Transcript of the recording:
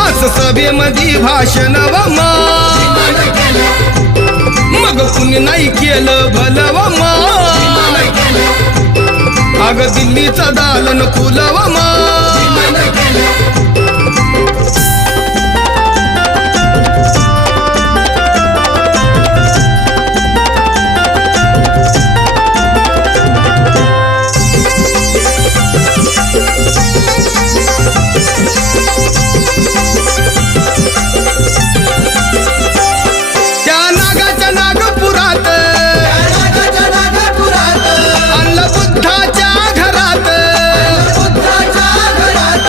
आज सभेमधी भाषण व मग कुणी नाही केलं भलं व अग दिल्लीचा दालन खुलव